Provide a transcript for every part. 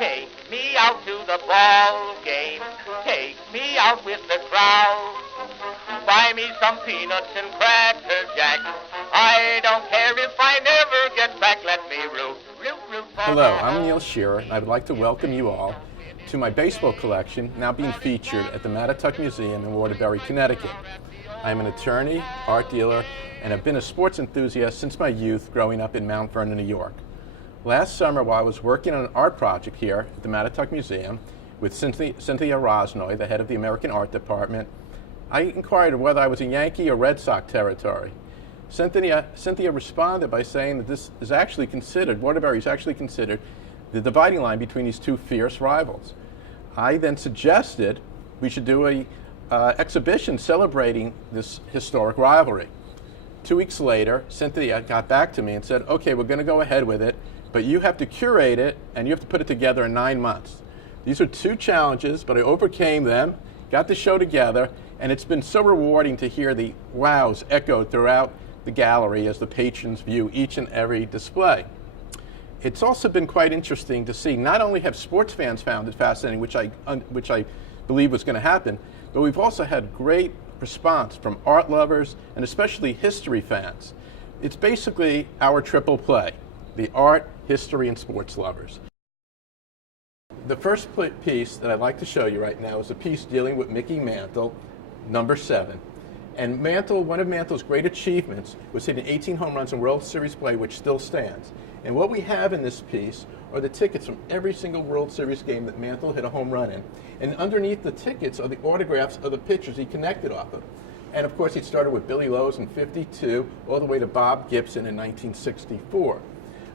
Take me out to the ball game. Take me out with the crowd. Buy me some peanuts and cracker jack. I don't care if I never get back. Let me root, root, root for Hello, I'm Neil Scherer, and I would like to welcome you all to my baseball collection, now being featured at the Mattatuck Museum in Waterbury, Connecticut. I am an attorney, art dealer, and have been a sports enthusiast since my youth growing up in Mount Vernon, New York. Last summer, while I was working on an art project here at the Mattatuck Museum with Cynthia Rosnoy, the head of the American Art Department, I inquired whether I was in Yankee or Red Sox territory. Cynthia responded by saying that this is actually considered, Waterbury is actually considered the dividing line between these two fierce rivals. I then suggested we should do an exhibition celebrating this historic rivalry. 2 weeks later, Cynthia got back to me and said, okay, we're going to go ahead with it, but you have to curate it and you have to put it together in 9 months. These are two challenges, but I overcame them, got the show together, and it's been so rewarding to hear the wows echoed throughout the gallery as the patrons view each and every display. It's also been quite interesting to see, not only have sports fans found it fascinating, which I believe was going to happen, but we've also had great response from art lovers and especially history fans. It's basically our triple play, the art, history, and sports lovers. The first piece that I'd like to show you right now is a piece dealing with Mickey Mantle, number 7. And Mantle, one of Mantle's great achievements was hitting 18 home runs in World Series play, which still stands. And what we have in this piece are the tickets from every single World Series game that Mantle hit a home run in. And underneath the tickets are the autographs of the pitchers he connected off of. And of course, he started with Billy Lowe's in '52, all the way to Bob Gibson in 1964.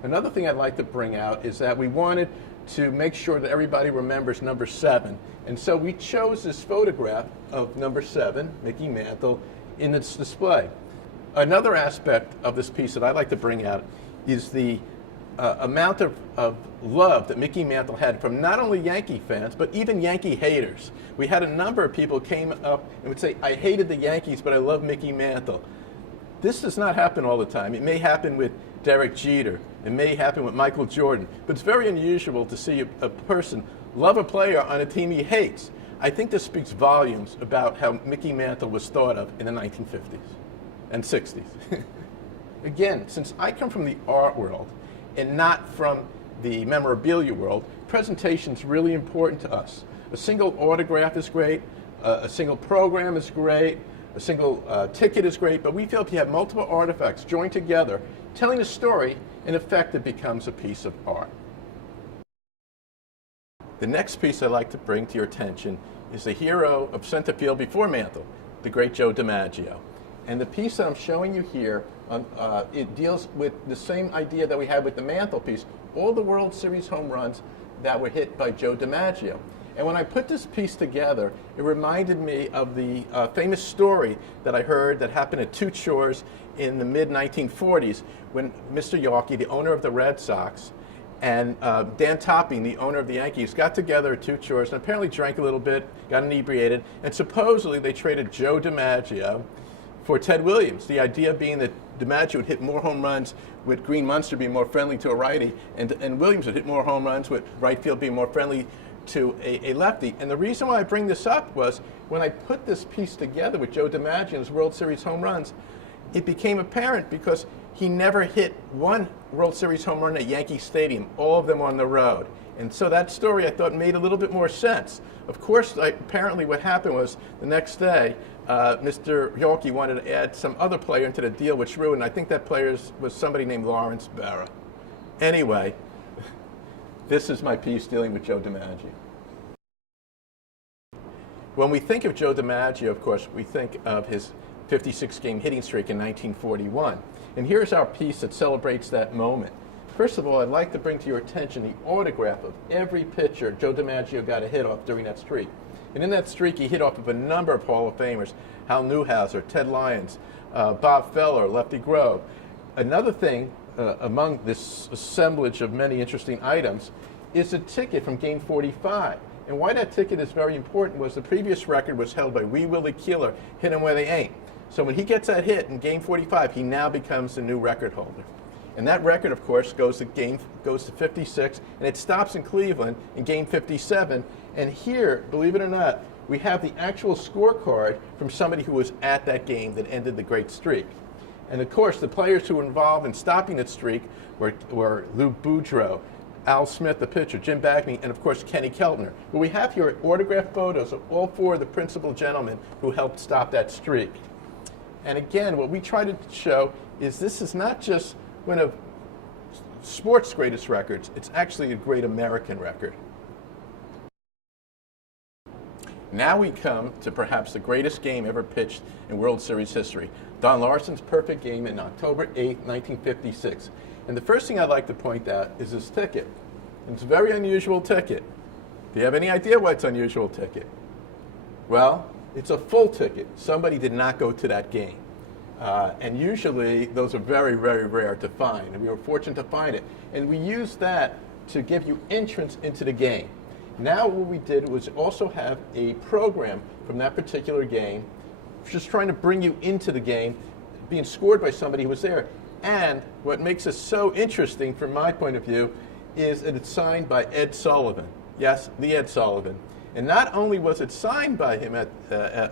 Another thing I'd like to bring out is that we wanted to make sure that everybody remembers number 7. And so we chose this photograph of number 7, Mickey Mantle, in its display. Another aspect of this piece that I'd like to bring out is the amount of love that Mickey Mantle had from not only Yankee fans, but even Yankee haters. We had a number of people came up and would say, I hated the Yankees, but I love Mickey Mantle. This does not happen all the time. It may happen with Derek Jeter. It may happen with Michael Jordan. But it's very unusual to see a person love a player on a team he hates. I think this speaks volumes about how Mickey Mantle was thought of in the 1950s and 60s. Again, since I come from the art world and not from the memorabilia world, presentation's really important to us. A single autograph is great, a single program is great, a single ticket is great, but we feel if you have multiple artifacts joined together, telling a story, in effect, it becomes a piece of art. The next piece I'd like to bring to your attention is the hero of center field before Mantle, the great Joe DiMaggio. And the piece that I'm showing you here, it deals with the same idea that we had with the Mantle piece, all the World Series home runs that were hit by Joe DiMaggio. And when I put this piece together, it reminded me of the famous story that I heard that happened at Two Shores in the mid-1940s when Mr. Yawkey, the owner of the Red Sox, and Dan Topping, the owner of the Yankees, got together at Two Shores and apparently drank a little bit, got inebriated, and supposedly they traded Joe DiMaggio for Ted Williams. The idea being that DiMaggio would hit more home runs with Green Munster being more friendly to a righty, and Williams would hit more home runs with right field being more friendly to a lefty. And the reason why I bring this up was when I put this piece together with Joe DiMaggio's World Series home runs, it became apparent because he never hit one World Series home run at Yankee Stadium, all of them on the road. And so that story I thought made a little bit more sense. Of course, apparently what happened was the next day, Mr. Yawkey wanted to add some other player into the deal, which ruined. I think that player was somebody named Lawrence Barra. Anyway, this is my piece dealing with Joe DiMaggio. When we think of Joe DiMaggio, of course, we think of his 56-game hitting streak in 1941. And here's our piece that celebrates that moment. First of all, I'd like to bring to your attention the autograph of every pitcher Joe DiMaggio got a hit off during that streak. And in that streak, he hit off of a number of Hall of Famers: Hal Newhouser, Ted Lyons, Bob Feller, Lefty Grove. Another thing among this assemblage of many interesting items is a ticket from Game 45. And why that ticket is very important was the previous record was held by Wee Willie Keeler, Hit 'em Where They Ain't. So when he gets that hit in Game 45, he now becomes the new record holder. And that record, of course, goes to 56, and it stops in Cleveland in game 57. And here, believe it or not, we have the actual scorecard from somebody who was at that game that ended the great streak. And of course, the players who were involved in stopping that streak were Lou Boudreau, Al Smith, the pitcher, Jim Bagney, and of course Kenny Keltner. But we have here autographed photos of all four of the principal gentlemen who helped stop that streak. And again, what we try to show is this is not just one of sports' greatest records, it's actually a great American record. Now we come to perhaps the greatest game ever pitched in World Series history, Don Larsen's perfect game in October 8, 1956. And the first thing I'd like to point out is this ticket. It's a very unusual ticket. Do you have any idea why it's an unusual ticket? Well, it's a full ticket. Somebody did not go to that game. And usually those are very, very rare to find. And we were fortunate to find it. And we used that to give you entrance into the game. Now what we did was also have a program from that particular game, just trying to bring you into the game, being scored by somebody who was there. And what makes it so interesting from my point of view is that it's signed by Ed Sullivan. Yes, the Ed Sullivan. And not only was it signed by him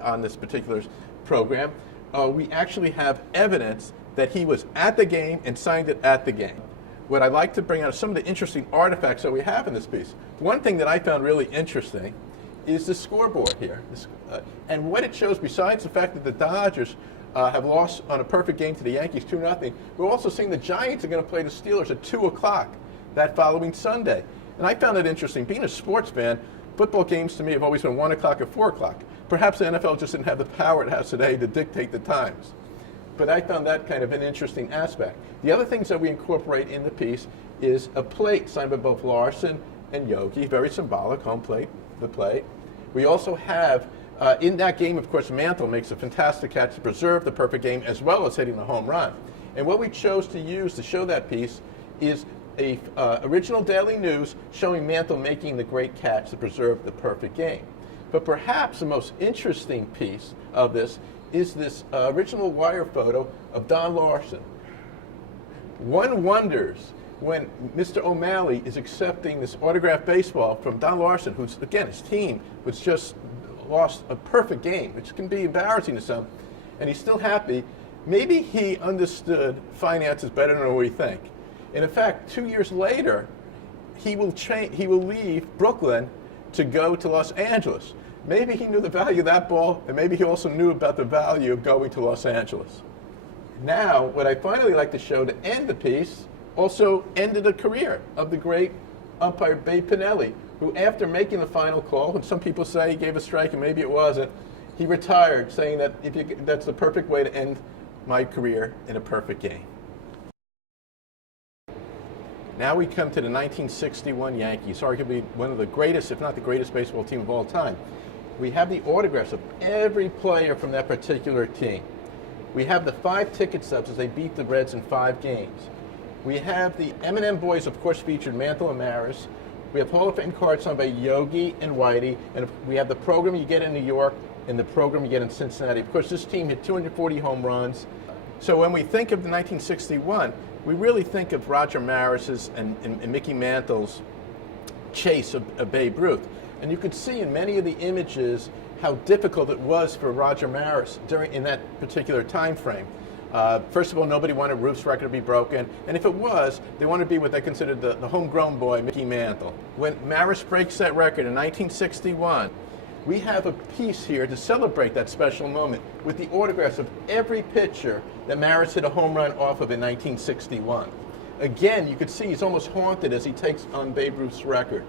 on this particular program, we actually have evidence that he was at the game and signed it at the game. What I'd like to bring out is some of the interesting artifacts that we have in this piece. One thing that I found really interesting is the scoreboard here. And what it shows, besides the fact that the Dodgers have lost on a perfect game to the Yankees 2-0, we're also seeing the Giants are going to play the Steelers at 2 o'clock that following Sunday. And I found it interesting. Being a sports fan, football games to me have always been 1 o'clock or 4 o'clock. Perhaps the NFL just didn't have the power it has today to dictate the times. But I found that kind of an interesting aspect. The other things that we incorporate in the piece is a plate signed by both Larsen and Yogi, very symbolic, home plate, the plate. We also have, in that game, of course, Mantle makes a fantastic catch to preserve the perfect game as well as hitting the home run. And what we chose to use to show that piece is a original Daily News showing Mantle making the great catch to preserve the perfect game. But perhaps the most interesting piece of this is this original wire photo of Don Larsen. One wonders when Mr. O'Malley is accepting this autographed baseball from Don Larsen, who's, again, his team was just lost a perfect game, which can be embarrassing to some, and he's still happy. Maybe he understood finances better than we think. And in fact, 2 years later, he will leave Brooklyn to go to Los Angeles. Maybe he knew the value of that ball, and maybe he also knew about the value of going to Los Angeles. Now, what I finally like to show to end the piece also ended the career of the great umpire Babe Pinelli, who after making the final call, and some people say he gave a strike and maybe it wasn't, he retired saying that that's the perfect way to end my career in a perfect game. Now we come to the 1961 Yankees, arguably one of the greatest, if not the greatest baseball team of all time. We have the autographs of every player from that particular team. We have the 5 ticket stubs as they beat the Reds in 5 games. We have the M&M Boys, of course, featured Mantle and Maris. We have Hall of Fame cards signed by Yogi and Whitey. And we have the program you get in New York and the program you get in Cincinnati. Of course, this team hit 240 home runs. So when we think of the 1961, we really think of Roger Maris's and Mickey Mantle's chase of Babe Ruth. And you could see in many of the images how difficult it was for Roger Maris in that particular time frame. First of all, nobody wanted Ruth's record to be broken, and if it was, they wanted to be what they considered the homegrown boy, Mickey Mantle. When Maris breaks that record in 1961, we have a piece here to celebrate that special moment with the autographs of every pitcher that Maris hit a home run off of in 1961. Again, you could see he's almost haunted as he takes on Babe Ruth's record.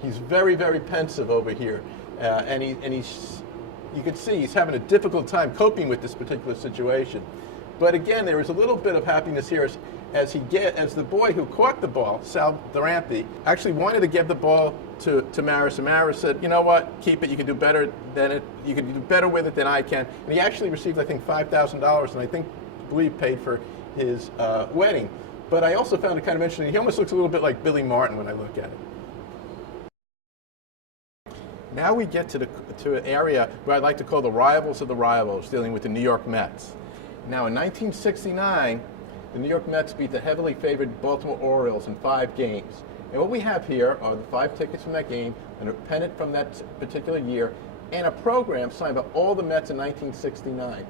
He's very, very pensive over here, and you can see he's having a difficult time coping with this particular situation. But again, there was a little bit of happiness here as the boy who caught the ball, Sal Durante, actually wanted to give the ball to Maris, and Maris said, "You know what? Keep it. You can do better than it. You can do better with it than I can." And he actually received, I think, $5,000, and I believe paid for his wedding. But I also found it kind of interesting. He almost looks a little bit like Billy Martin when I look at it. Now we get to an area where I'd like to call the rivals of the rivals, dealing with the New York Mets. Now in 1969, the New York Mets beat the heavily favored Baltimore Orioles in 5 games. And what we have here are the 5 tickets from that game, and a pennant from that particular year, and a program signed by all the Mets in 1969.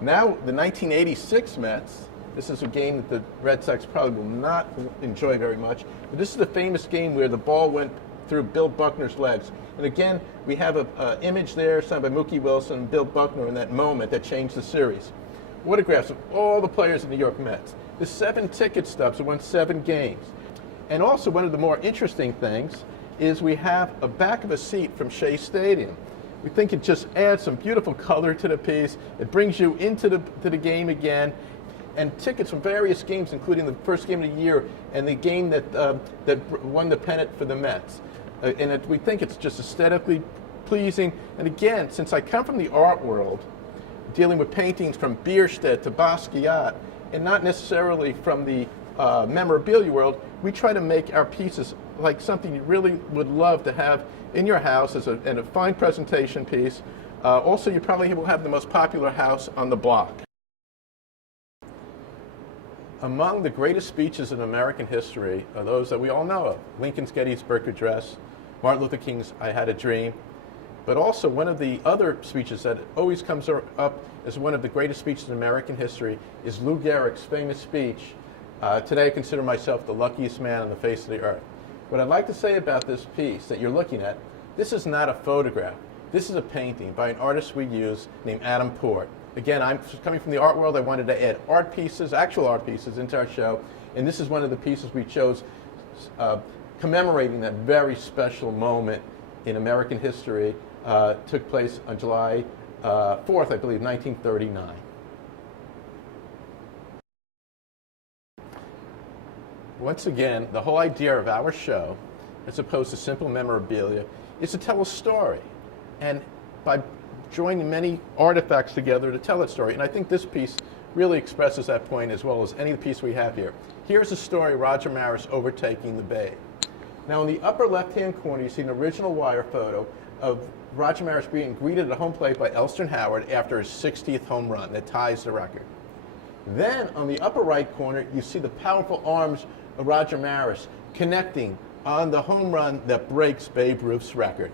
Now, the 1986 Mets, this is a game that the Red Sox probably will not enjoy very much, but this is the famous game where the ball went through Bill Buckner's legs. And again, we have an image there signed by Mookie Wilson and Bill Buckner in that moment that changed the series. Autographs of all the players of the New York Mets. The 7 ticket stubs that won 7 games. And also, one of the more interesting things is we have a back of a seat from Shea Stadium. We think it just adds some beautiful color to the piece. It brings you into the game again. And tickets from various games, including the first game of the year and the game that won the pennant for the Mets. We think it's just aesthetically pleasing. And again, since I come from the art world, dealing with paintings from Bierstedt to Basquiat, and not necessarily from the memorabilia world, we try to make our pieces like something you really would love to have in your house as a fine presentation piece. Also, you probably will have the most popular house on the block. Among the greatest speeches in American history are those that we all know of. Lincoln's Gettysburg Address, Martin Luther King's I Had a Dream, but also one of the other speeches that always comes up as one of the greatest speeches in American history is Lou Gehrig's famous speech, "Today I consider myself the luckiest man on the face of the earth." What I'd like to say about this piece that you're looking at, this is not a photograph. This is a painting by an artist we use named Adam Port. Again, I'm coming from the art world. I wanted to add art pieces, actual art pieces, into our show, and this is one of the pieces we chose commemorating that very special moment in American history. Took place on July 4th, I believe, 1939. Once again, the whole idea of our show, as opposed to simple memorabilia, is to tell a story. And by joining many artifacts together to tell that story. And I think this piece really expresses that point as well as any piece we have here. Here's the story of Roger Maris overtaking the Babe. Now in the upper left-hand corner, you see an original wire photo of Roger Maris being greeted at home plate by Elston Howard after his 60th home run that ties the record. Then on the upper right corner, you see the powerful arms of Roger Maris connecting on the home run that breaks Babe Ruth's record,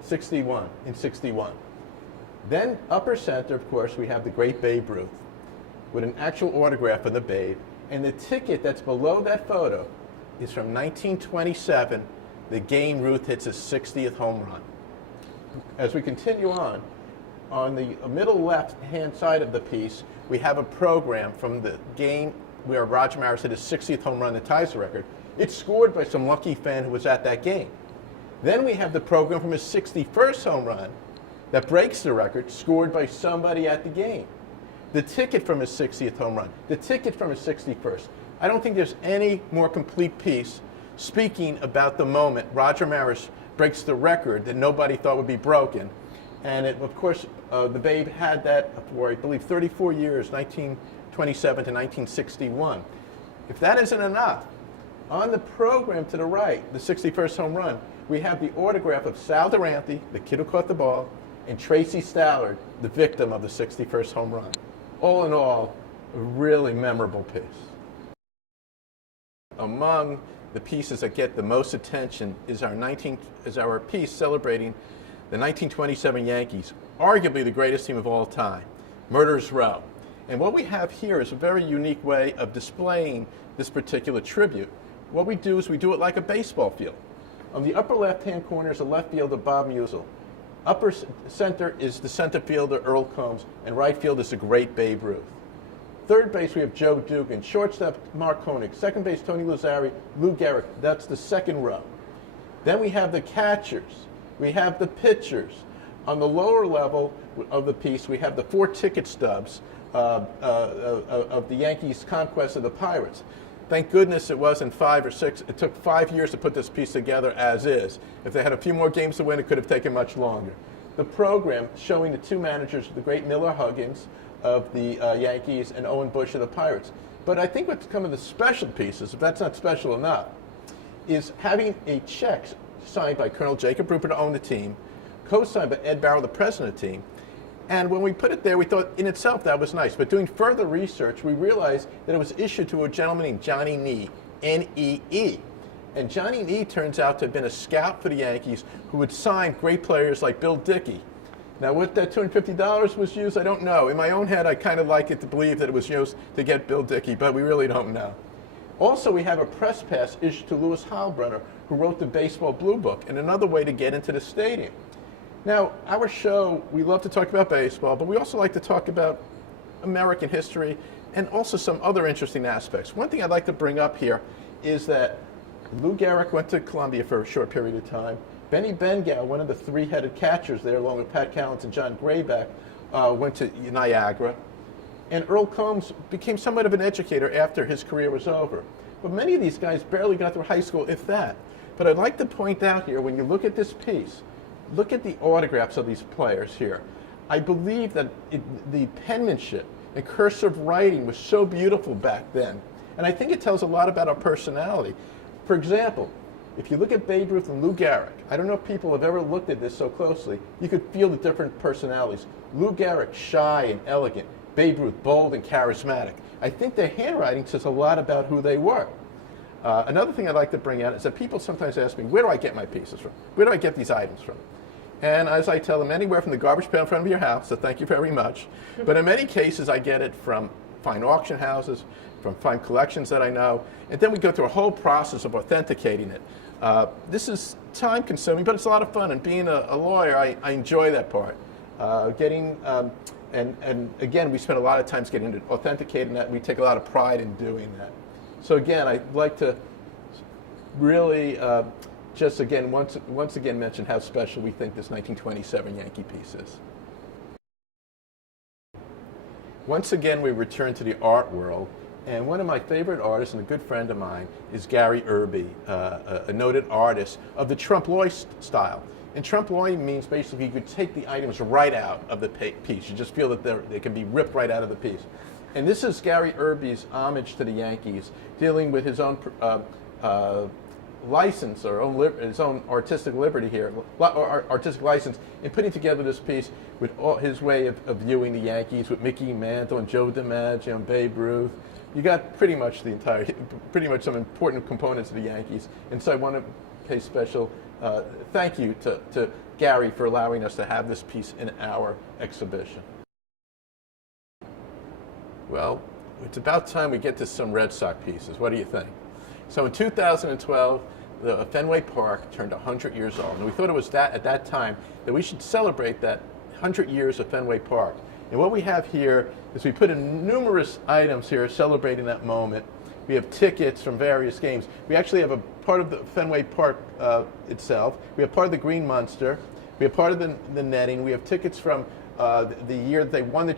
61 in 61. Then upper center, of course, we have the great Babe Ruth with an actual autograph of the Babe. And the ticket that's below that photo is from 1927, the game Ruth hits his 60th home run. As we continue on the middle left-hand side of the piece, we have a program from the game where Roger Maris hit his 60th home run that ties the record. It's scored by some lucky fan who was at that game. Then we have the program from his 61st home run that breaks the record, scored by somebody at the game. The ticket from his 60th home run, the ticket from his 61st. I don't think there's any more complete piece speaking about the moment Roger Maris breaks the record that nobody thought would be broken. And of course, the Babe had that for, I believe, 34 years, 1927 to 1961. If that isn't enough, on the program to the right, the 61st home run, we have the autograph of Sal Durante, the kid who caught the ball, and Tracy Stallard, the victim of the 61st home run. All in all, a really memorable piece. Among the pieces that get the most attention is our piece celebrating the 1927 Yankees, arguably the greatest team of all time, Murderers Row. And what we have here is a very unique way of displaying this particular tribute. What we do is we do it like a baseball field. On the upper left-hand corner is the left fielder, Bob Musial. Upper center is the center fielder, Earl Combs, and right field is the great Babe Ruth. Third base, we have Joe Dugan. Shortstop, Mark Koenig. Second base, Tony Lazzari, Lou Gehrig. That's the second row. Then we have the catchers. We have the pitchers. On the lower level of the piece, we have the 4 ticket stubs of the Yankees' conquest of the Pirates. Thank goodness it wasn't 5 or 6. It took 5 years to put this piece together as is. If they had a few more games to win, it could have taken much longer. The program showing the 2 managers, the great Miller Huggins of the Yankees and Owen Bush of the Pirates. But I think what's some of the special pieces, if that's not special enough, is having a check signed by Colonel Jacob Rupert to own the team, co-signed by Ed Barrow, the president of the team, And when we put it there, we thought in itself that was nice. But doing further research, we realized that it was issued to a gentleman named Johnny Nee, N-E-E. And Johnny Nee turns out to have been a scout for the Yankees who would sign great players like Bill Dickey. Now, what that $250 was used, I don't know. In my own head, I kind of like it to believe that it was used to get Bill Dickey, but we really don't know. Also, we have a press pass issued to Louis Heilbronner, who wrote the Baseball Blue Book, and another way to get into the stadium. Now, our show, we love to talk about baseball, but we also like to talk about American history and also some other interesting aspects. One thing I'd like to bring up here is that Lou Gehrig went to Columbia for a short period of time. Benny Bengow, one of the three-headed catchers there, along with Pat Callens and John Grayback, went to Niagara. And Earl Combs became somewhat of an educator after his career was over. But many of these guys barely got through high school, if that. But I'd like to point out here, when you look at this piece, look at the autographs of these players here. I believe that the penmanship and cursive writing was so beautiful back then. And I think it tells a lot about our personality. For example, if you look at Babe Ruth and Lou Gehrig, I don't know if people have ever looked at this so closely, you could feel the different personalities. Lou Gehrig, shy and elegant. Babe Ruth, bold and charismatic. I think their handwriting says a lot about who they were. Another thing I'd like to bring out is that people sometimes ask me, where do I get my pieces from? Where do I get these items from? And as I tell them, anywhere from the garbage pail in front of your house, so thank you very much. But in many cases, I get it from fine auction houses, from fine collections that I know, and then we go through a whole process of authenticating it. This is time consuming, but it's a lot of fun, and being a lawyer, I enjoy that part. And again, we spend a lot of time getting into authenticating that. We take a lot of pride in doing that. So again, I'd like to really just again, once again mention how special we think this 1927 Yankee piece is. Once again, we return to the art world, and one of my favorite artists and a good friend of mine is Gary Irby, a noted artist of the trompe-l'oeil style. And trompe-l'oeil means basically you could take the items right out of the piece. You just feel that they can be ripped right out of the piece. And this is Gary Irby's homage to the Yankees, dealing with his own license or his own artistic liberty here, or artistic license, in putting together this piece with his way of viewing the Yankees with Mickey Mantle and Joe DiMaggio and Babe Ruth. You got pretty much some important components of the Yankees. And so I want to pay special thank you to Gary for allowing us to have this piece in our exhibition. Well, it's about time we get to some Red Sox pieces. What do you think? So in 2012, the Fenway Park turned 100 years old, and we thought it was at that time that we should celebrate that 100 years of Fenway Park. And what we have here is we put in numerous items here celebrating that moment. We have tickets from various games. We actually have a part of the Fenway Park itself. We have part of the Green Monster. We have part of the netting. We have tickets from the year that they won the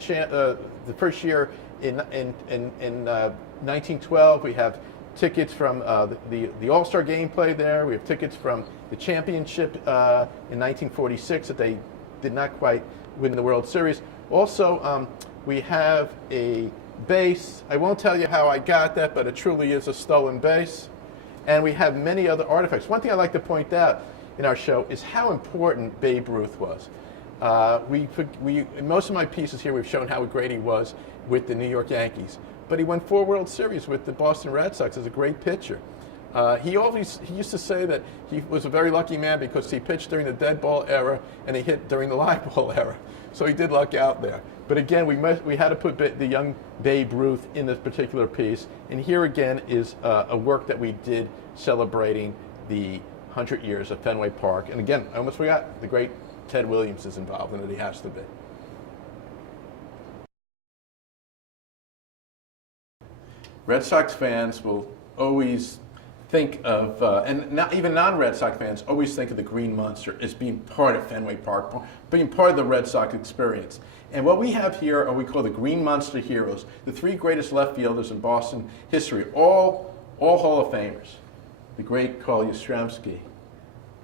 first year in 1912. We have tickets from the All-Star game play there. We have tickets from the championship in 1946 that they did not quite win the World Series. Also, we have a base. I won't tell you how I got that, but it truly is a stolen base. And we have many other artifacts. One thing I'd like to point out in our show is how important Babe Ruth was. In most of my pieces here, we've shown how great he was with the New York Yankees. But he won 4 World Series with the Boston Red Sox as a great pitcher. He used to say that he was a very lucky man because he pitched during the dead ball era and he hit during the live ball era. So he did luck out there. But again, we had to put the young Babe Ruth in this particular piece. And here again is a work that we did celebrating the 100 years of Fenway Park. And again, I almost forgot, the great Ted Williams is involved in it. He has to be. Red Sox fans will always think of, and not even non-Red Sox fans always think of the Green Monster as being part of Fenway Park, being part of the Red Sox experience. And what we have here are what we call the Green Monster heroes, the 3 greatest left fielders in Boston history, all Hall of Famers. The great Carl Yastrzemski,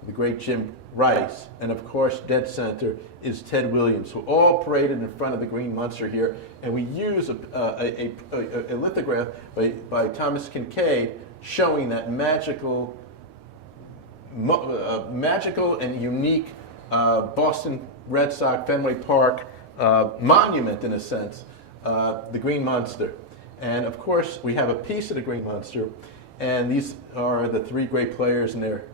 the great Jim Rice, and of course, dead center is Ted Williams, who all paraded in front of the Green Monster here. And we use a lithograph by Thomas Kincaid showing that magical and unique Boston Red Sox Fenway Park monument, in a sense, the Green Monster. And of course, we have a piece of the Green Monster, and these are the three great players in their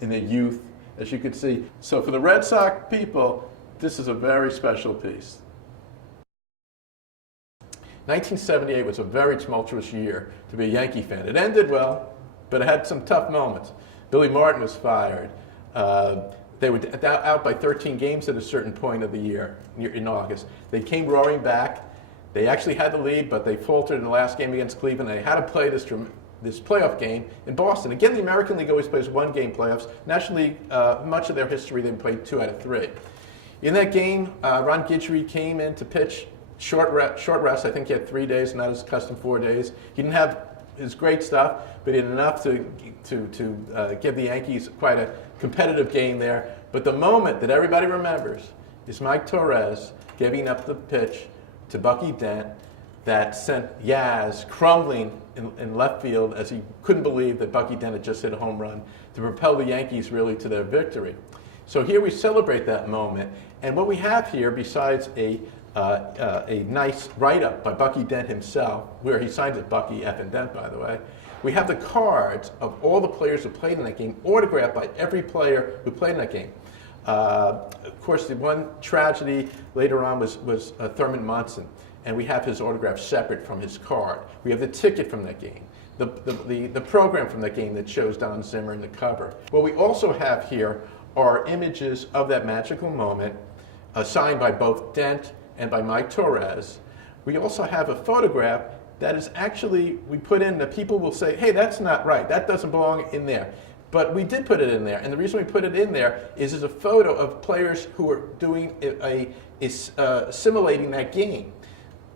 youth, as you can see. So for the Red Sox people, this is a very special piece. 1978 was a very tumultuous year to be a Yankee fan. It ended well, but it had some tough moments. Billy Martin was fired. They were out by 13 games at a certain point of the year, in August. They came roaring back. They actually had the lead, but they faltered in the last game against Cleveland. They had to play this playoff game in Boston. Again, the American League always plays one-game playoffs. National League, much of their history, they played 2 out of 3. In that game, Ron Guidry came in to pitch short rest. I think he had 3 days, not his custom 4 days. He didn't have his great stuff, but he had enough to give the Yankees quite a competitive game there. But the moment that everybody remembers is Mike Torres giving up the pitch to Bucky Dent that sent Yaz crumbling in left field, as he couldn't believe that Bucky Dent had just hit a home run to propel the Yankees really to their victory. So here we celebrate that moment. And what we have here, besides a nice write-up by Bucky Dent himself, where he signs it Bucky F. and Dent, by the way, we have the cards of all the players who played in that game, autographed by every player who played in that game. Of course, the one tragedy later on was Thurman Munson, and we have his autograph separate from his card. We have the ticket from that game, the program from that game that shows Don Zimmer in the cover. What we also have here are images of that magical moment, signed by both Dent and by Mike Torres. We also have a photograph that is actually, we put in, that people will say, hey, that's not right, that doesn't belong in there. But we did put it in there, and the reason we put it in there is a photo of players who are doing simulating that game.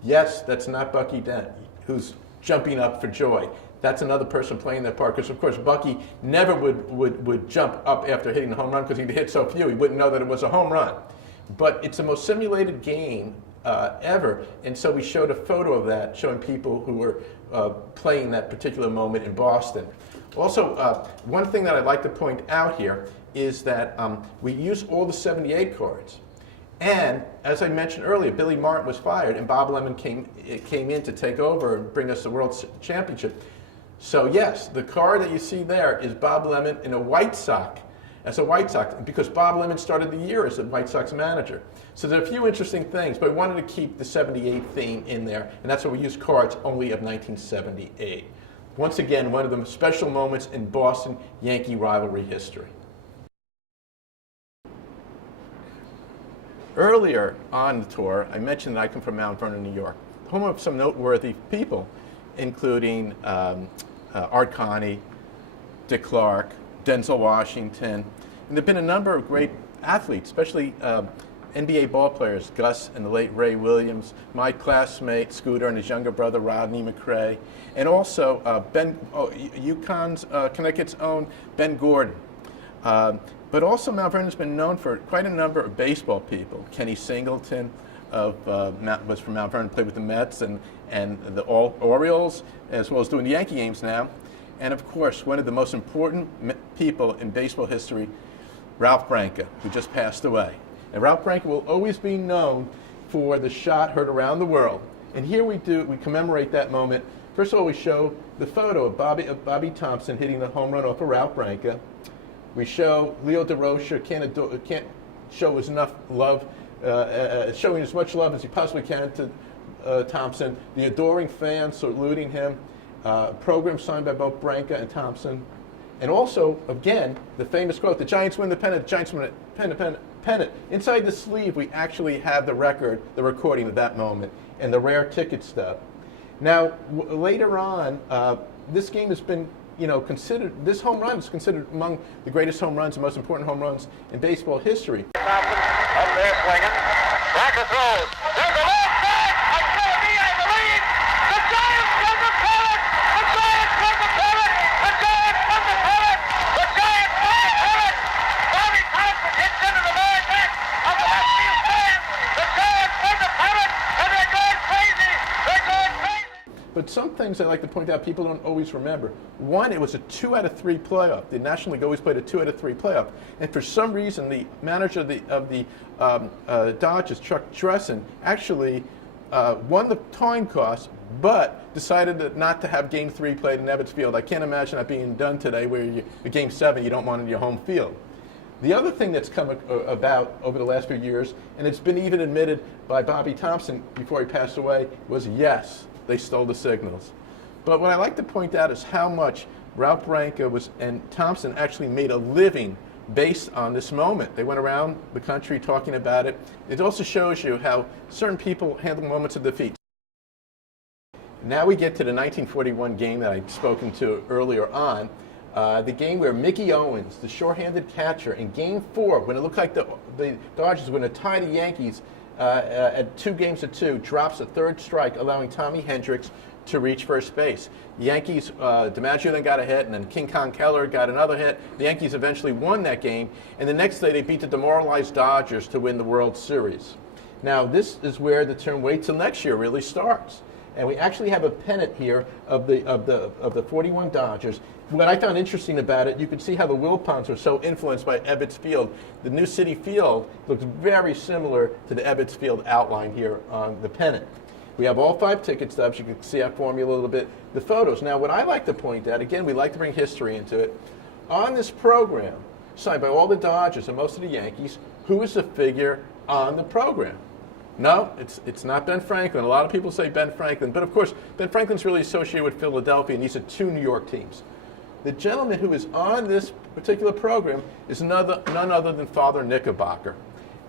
Yes, that's not Bucky Dent, who's jumping up for joy. That's another person playing that part, because of course Bucky never would jump up after hitting the home run, because he'd hit so few, he wouldn't know that it was a home run. But it's the most simulated game ever, and so we showed a photo of that, showing people who were playing that particular moment in Boston. Also, one thing that I'd like to point out here is that we use all the 78 cards. And as I mentioned earlier, Billy Martin was fired, and Bob Lemon came in to take over and bring us the World Championship. So yes, the card that you see there is Bob Lemon in a White Sox, as a White Sox, because Bob Lemon started the year as a White Sox manager. So there are a few interesting things, but we wanted to keep the 78 theme in there, and that's why we use cards only of 1978. Once again, one of the special moments in Boston Yankee rivalry history. Earlier on the tour, I mentioned that I come from Mount Vernon, New York, home of some noteworthy people, including Art Connie, Dick Clark, Denzel Washington, and there have been a number of great athletes, especially NBA ball players, Gus and the late Ray Williams, my classmate Scooter and his younger brother Rodney McRae, and also Connecticut's own Ben Gordon. But also Mount Vernon's been known for quite a number of baseball people. Kenny Singleton was from Mount Vernon, played with the Mets and the Orioles, as well as doing the Yankee games now. And of course, one of the most important people in baseball history, Ralph Branca, who just passed away. And Ralph Branca will always be known for the shot heard around the world. And here we commemorate that moment. First of all, we show the photo of Bobby Thompson hitting the home run off of Ralph Branca. We show Leo DeRocha can't show as enough love, showing as much love as he possibly can to Thompson. The adoring fans saluting him. Program signed by both Branca and Thompson. And also, again, the famous quote, "The Giants win the pennant, the Giants win the pennant." Inside the sleeve, we actually have the record, the recording of that moment, and the rare ticket stub. Now, later on, this game has been, considered, this home run is considered among the greatest home runs and most important home runs in baseball history. Thompson up there swinging. Branca throws. There's a left back. Academy has the lead. The Giants win the pennant. The Giants win the pennant. The Giants win the pennant. The Giants win the pennant. Bobby Thompson hits into the very back of the left field stand. The Giants win the pennant, and they're going crazy. They're going crazy. But something things I like to point out people don't always remember. One, it was a 2-out-of-3 playoff. The National League always played a 2-out-of-3 playoff. And for some reason, the manager of the Dodgers, Chuck Dressen, actually won the time cost, but decided not to have Game 3 played in Ebbets Field. I can't imagine that being done today where Game 7 you don't want in your home field. The other thing that's come about over the last few years, and it's been even admitted by Bobby Thompson before he passed away, was yes, they stole the signals. But what I like to point out is how much Ralph Branca and Thompson actually made a living based on this moment. They went around the country talking about it. It also shows you how certain people handle moments of defeat. Now we get to the 1941 game that I'd spoken to earlier on. The game where Mickey Owens, the short-handed catcher, in Game 4, when it looked like the Dodgers were going to tie the Yankees at 2-2, drops a third strike, allowing Tommy Hendricks to reach first base. The Yankees, DiMaggio then got a hit, and then King Kong Keller got another hit. The Yankees eventually won that game, and the next day they beat the demoralized Dodgers to win the World Series. Now, this is where the term "wait till next year" really starts. And we actually have a pennant here of the 41 Dodgers. What I found interesting about it, you could see how the Wilpons were so influenced by Ebbets Field. The new City Field looks very similar to the Ebbets Field outline here on the pennant. We have all 5 ticket stubs. You can see our formula a little bit. The photos. Now, what I like to point out, again, we like to bring history into it. On this program, signed by all the Dodgers and most of the Yankees, who is the figure on the program? No, it's not Ben Franklin. A lot of people say Ben Franklin, but of course, Ben Franklin's really associated with Philadelphia, and these are 2 New York teams. The gentleman who is on this particular program is none other than Father Knickerbocker.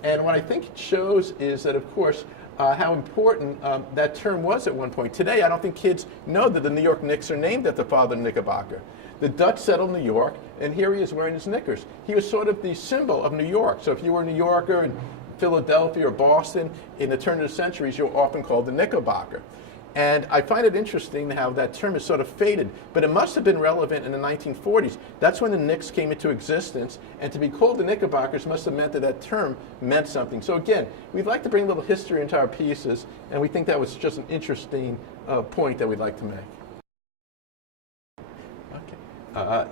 And what I think it shows is that, of course, how important that term was at one point. Today, I don't think kids know that the New York Knicks are named after Father Knickerbocker. The Dutch settled New York, and here he is wearing his knickers. He was sort of the symbol of New York. So if you were a New Yorker in Philadelphia or Boston in the turn of the centuries, you're often called the Knickerbocker. And I find it interesting how that term is sort of faded, but it must have been relevant in the 1940s. That's when the Knicks came into existence, and to be called the Knickerbockers must have meant that that term meant something. So again, we'd like to bring a little history into our pieces, and we think that was just an interesting point that we'd like to make. Okay.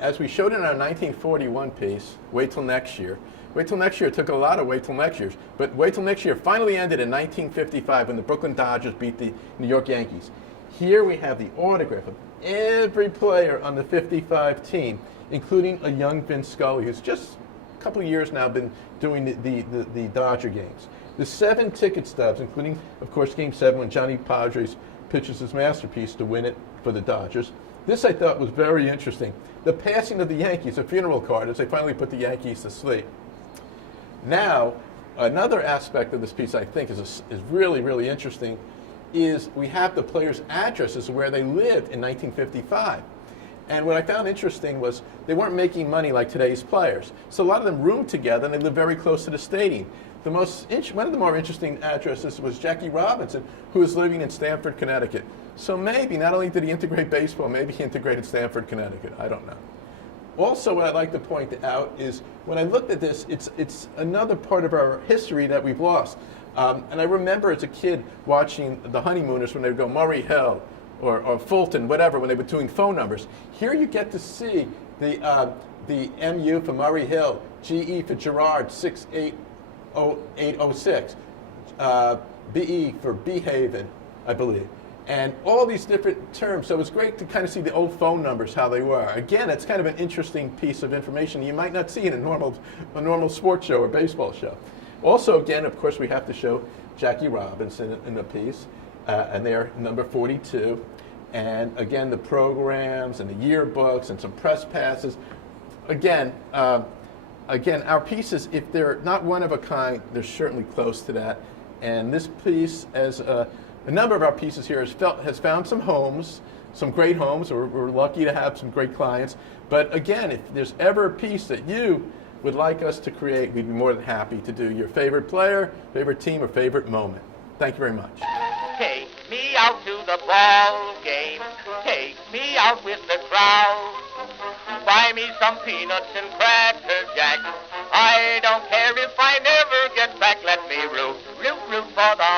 As we showed in our 1941 piece, Wait Till Next Year, Wait Till Next Year took a lot of Wait Till Next Years, but Wait Till Next Year finally ended in 1955 when the Brooklyn Dodgers beat the New York Yankees. Here we have the autograph of every player on the 55 team, including a young Vince Scully, who's just a couple of years now been doing the Dodger games. The 7 ticket stubs, including, of course, Game 7 when Johnny Padres pitches his masterpiece to win it for the Dodgers. This I thought was very interesting. The passing of the Yankees, a funeral card, as they finally put the Yankees to sleep. Now, another aspect of this piece I think is really, really interesting is we have the players' addresses where they lived in 1955. And what I found interesting was they weren't making money like today's players. So a lot of them roomed together and they lived very close to the stadium. One of the more interesting addresses was Jackie Robinson, who was living in Stamford, Connecticut. So maybe not only did he integrate baseball, maybe he integrated Stamford, Connecticut. I don't know. Also, what I'd like to point out is when I looked at this, it's another part of our history that we've lost. And I remember as a kid watching the Honeymooners when they would go Murray Hill or Fulton, whatever, when they were doing phone numbers. Here you get to see the MU for Murray Hill, GE for Gerard, 68806, BE for Behaven, I believe. And all these different terms. So it was great to kind of see the old phone numbers, how they were. Again, it's kind of an interesting piece of information you might not see in a normal sports show or baseball show. Also, again, of course, we have to show Jackie Robinson in the piece, and they're number 42. And again, the programs and the yearbooks and some press passes. Again, our pieces, if they're not one of a kind, they're certainly close to that. And this piece, as a number of our pieces here has found some homes, some great homes. We're lucky to have some great clients. But again, if there's ever a piece that you would like us to create, we'd be more than happy to do your favorite player, favorite team, or favorite moment. Thank you very much. Take me out to the ball game. Take me out with the crowd. Buy me some peanuts and cracker jack. I don't care if I never get back. Let me root for the